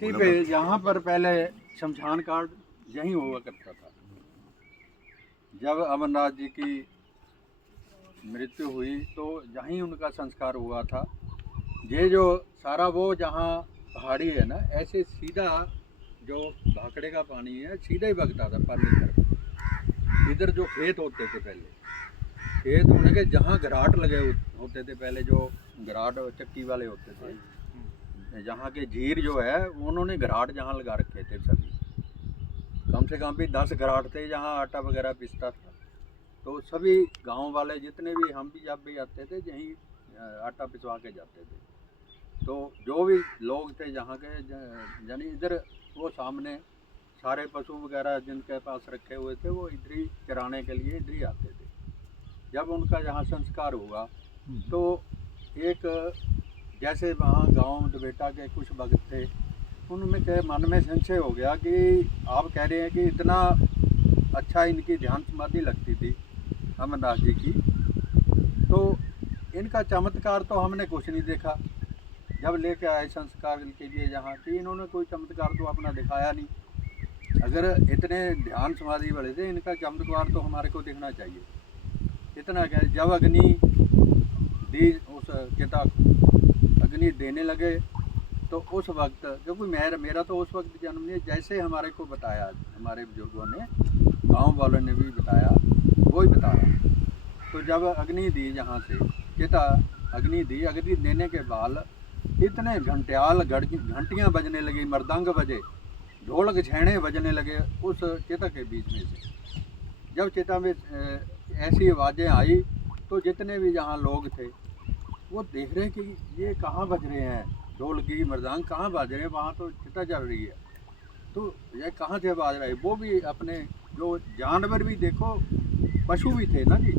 पे यहाँ पर पहले शमशान घाट यहीं हुआ करता था। जब अमरनाथ जी की मृत्यु हुई तो यहीं उनका संस्कार हुआ था। ये जो सारा वो जहाँ पहाड़ी है ना, ऐसे सीधा जो भाखड़े का पानी है सीधा ही बगता था पानी तरफ। इधर जो खेत होते थे पहले, खेत होने के जहाँ घराट लगे होते थे पहले, जो घराट चक्की वाले होते थे, जहाँ के झीर जो है उन्होंने घराट जहाँ लगा रखे थे सभी, कम से कम भी 10 घराट थे जहाँ आटा वगैरह पिसता था। तो सभी गांव वाले जितने भी, हम भी जब भी आते थे यहीं आटा पिसवा के जाते थे। तो जो भी लोग थे यहाँ के, यानी इधर वो सामने सारे पशु वगैरह जिनके पास रखे हुए थे वो इधर ही चराने के लिए इधर ही आते थे। जब उनका यहाँ संस्कार हुआ तो एक जैसे वहाँ गांव दबेटा के कुछ भक्त थे, उनमें के मन में संशय हो गया कि आप कह रहे हैं कि इतना अच्छा इनकी ध्यान समाधि लगती थी अमरनाथ जी की, तो इनका चमत्कार तो हमने कुछ नहीं देखा। जब लेके आए संस्कार के लिए यहाँ की, इन्होंने कोई चमत्कार तो अपना दिखाया नहीं। अगर इतने ध्यान समाधि वाले थे, इनका चमत्कार तो हमारे को दिखना चाहिए। इतना क्या, जब अग्नि दी उस चिता अग्नि देने लगे तो उस वक्त, क्योंकि मेरा तो उस वक्त जन्म नहीं, जैसे हमारे को बताया हमारे बुजुर्गों ने, गांव वालों ने भी बताया, वो ही बताया। तो जब अग्नि दी, यहाँ से चिता अग्नि दी, अग्नि देने के बाद इतने घंटियाल घंटियाँ बजने लगी, मृदंग बजे, ढोलक छेड़े बजने लगे उस चिता के बीच में से। जब चिता में ऐसी आवाज़ें आई तो जितने भी यहाँ लोग थे वो देख रहे हैं कि ये कहाँ बज रहे हैं, ढोल की मृदंग कहाँ बज रहे हैं, वहाँ तो चिता जल रही है, तो ये कहाँ से बाज रहा है। वो भी अपने जो जानवर भी देखो, पशु भी थे ना जी,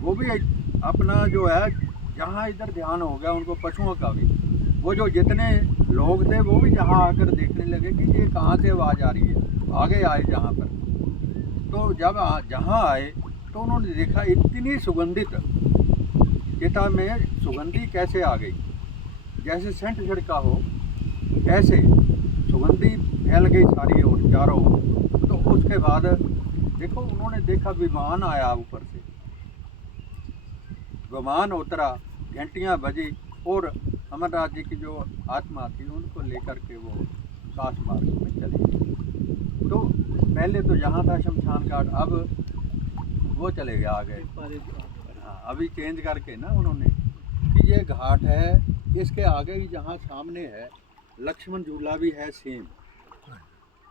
वो भी अपना जो है जहाँ इधर ध्यान हो गया उनको, पशुओं का भी, वो जो जितने लोग थे वो भी जहाँ आकर देखने लगे कि ये कहाँ से आवाज़ आ रही है, आगे आए जहाँ पर। तो जब जहाँ आए तो उन्होंने देखा इतनी सुगंधित चिता में सुगंधी कैसे आ गई, जैसे सेंट छिड़का हो ऐसे सुगंधी फैल गई सारी और चारों। तो उसके बाद देखो उन्होंने देखा विमान आया ऊपर से, विमान उतरा, घंटियाँ बजी और अमरनाथ जी की जो आत्मा थी उनको लेकर के वो काश मार्ग में चले गए। तो पहले तो यहाँ था शमशान घाट, अब वो चले गए आगे। हाँ, अभी चेंज करके ना उन्होंने कि ये घाट है, इसके आगे ही जहाँ सामने है लक्ष्मण झूला भी है सेम।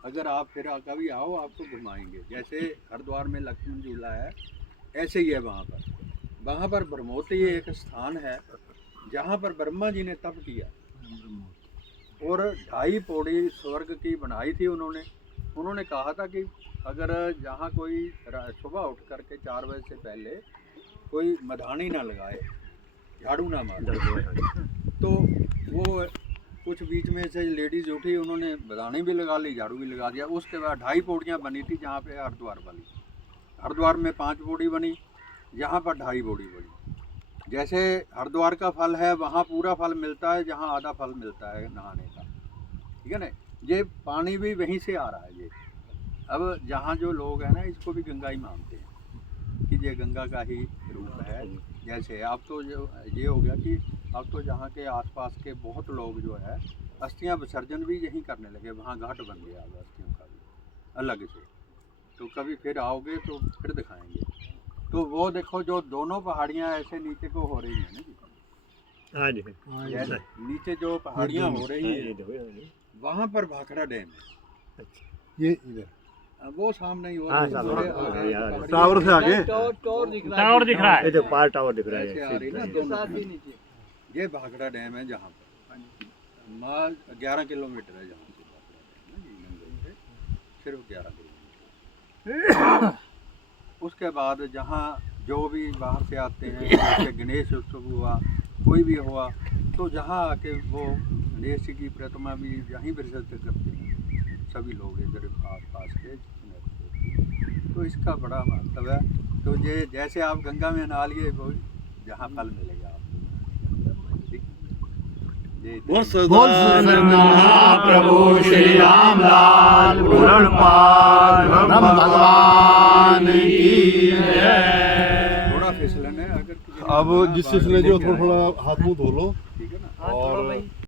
अगर आप फिर कभी आओ आपको घुमाएंगे, जैसे हरिद्वार में लक्ष्मण झूला है ऐसे ही है वहाँ पर। वहाँ पर ब्रह्मोत्ती एक स्थान है जहाँ पर ब्रह्मा जी ने तप किया और 2.5 पौड़ी स्वर्ग की बनाई थी उन्होंने। उन्होंने कहा था कि अगर जहाँ कोई सुबह उठ करके 4 बजे से पहले कोई मधानी ना लगाए, झाड़ू ना मारे, तो वो कुछ बीच में से लेडीज उठी, उन्होंने मधानी भी लगा ली, झाड़ू भी लगा दिया। उसके बाद 2.5 पौड़ियाँ बनी थी जहाँ पे हरिद्वार वाली, हरिद्वार में 5 पौड़ी बनी, यहाँ पर 2.5 पौड़ी बनी। जैसे हरिद्वार का फल है वहाँ पूरा फल मिलता है, जहाँ आधा फल मिलता है नहाने का, ठीक है ना। ये पानी भी वहीं से आ रहा है। ये अब जहाँ जो लोग हैं ना इसको भी गंगा ही मानते हैं कि ये गंगा का ही रूप है। जैसे अब तो जो ये हो गया कि अब तो जहाँ के आसपास के बहुत लोग जो है अस्थियाँ विसर्जन भी यहीं करने लगे, वहाँ घाट बन गया अब अस्थियों का भी अलग से। तो कभी फिर आओगे तो फिर दिखाएंगे। तो वो देखो जो दोनों पहाड़ियाँ ऐसे नीचे को हो रही हैं ना जी, जैसे नीचे जो पहाड़ियाँ हो रही है वहाँ पर भाखड़ा डैम है। ये इधर वो सामने ही, टावर से आगे टावर दिख रहा है, जो पार टावर दिख रहा है ऐसे आ रही ना, ये भाखड़ा डैम है जहाँ पर 11 किलोमीटर है जहाँ से भाखड़ा डैम है जी, नंगल से सिर्फ 11 किलोमीटर। उसके बाद जहाँ जो भी बाहर से आते हैं, जैसे गणेश उत्सव हुआ, कोई भी हुआ, तो जहाँ आके वो गणेश जी की प्रतिमा भी यहीं विसर्जित करते हैं सभी लोग इधर आस पास के। तो इसका बड़ा महत्व है। तो ये जैसे आप गंगा में नहा लिए, वो जहाँ फल मिलेगा आपको। महाप्रभु श्री राम लाल पूरणपाल भगवान की जय। थोड़ा फिसलन है, अगर अब जिस सिलसिले जो थोड़ा थोड़ा हाथ मुंह धो लो ठीक है ना। और